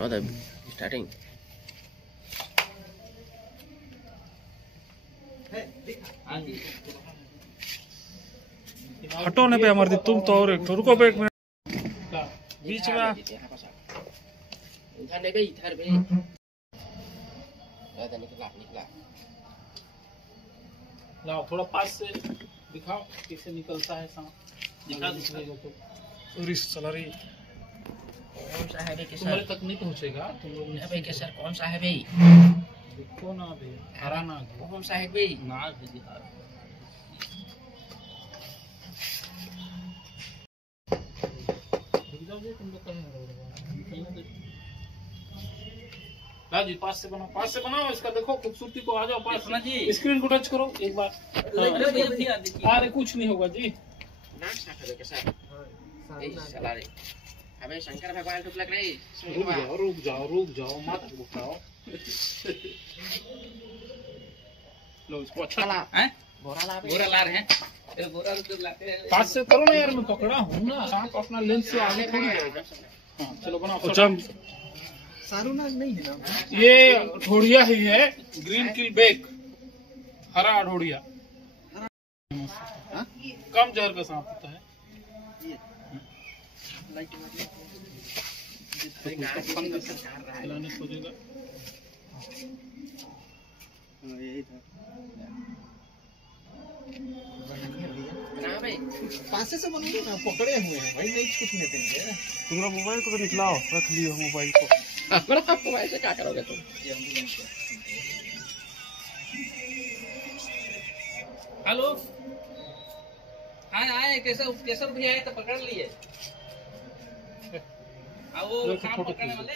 Now the starting. हटो ना पे हमारे तुम तो और एक रुको पे एक मिनट बीच में इधर नहीं भाई इधर भाई इधर निकला लाओ थोड़ा पास से दिखाओ कैसे निकलता है सांप दिखा दीजिएगा तो पूरी सलारी कौन सा है भाई के तुम्हारे सर तक नहीं पहुंचेगा तुम लोग है भाई के सर कौन सा है भाई देखो ना भाई हरा ना कौन सा है भाई नाग है दिखा तुम लोग कहीं जी पास से बनाओ इसका देखो खूबसूरती को आ जाओ पास जी स्क्रीन को टच करो एक बार अरे कुछ नहीं होगा जी नाक साफ है के सर ए सलारी अबे शंकर भगवान टुक लग रही रुक जाओ मत उठाओ लो इसको अच्छा हैं बोरा ला रहे हैं बोरा लाते हैं पास से करो ना यार मैं पकड़ा हूं ना सांप अपना लेंस से आगे थोड़ी जाएगा हां चलो बनाओ सारूनाग नहीं है ना ये ढोड़िया ही है ग्रीन किल बैक हरा ढोड़िया कम जहर का सांप होता है चलाने खोजेगा पास से बनोगे ना पकड़े हुए हैं भाई नहीं छूटने देंगे तुम्हारा मोबाइल को तो निकलाओ रख लियो मोबाइल को मेरा आपको ऐसे क्या करोगे तुम हेलो हाँ आए केसर भी आए तो पकड़ लिए वो काम पकड़ने वाले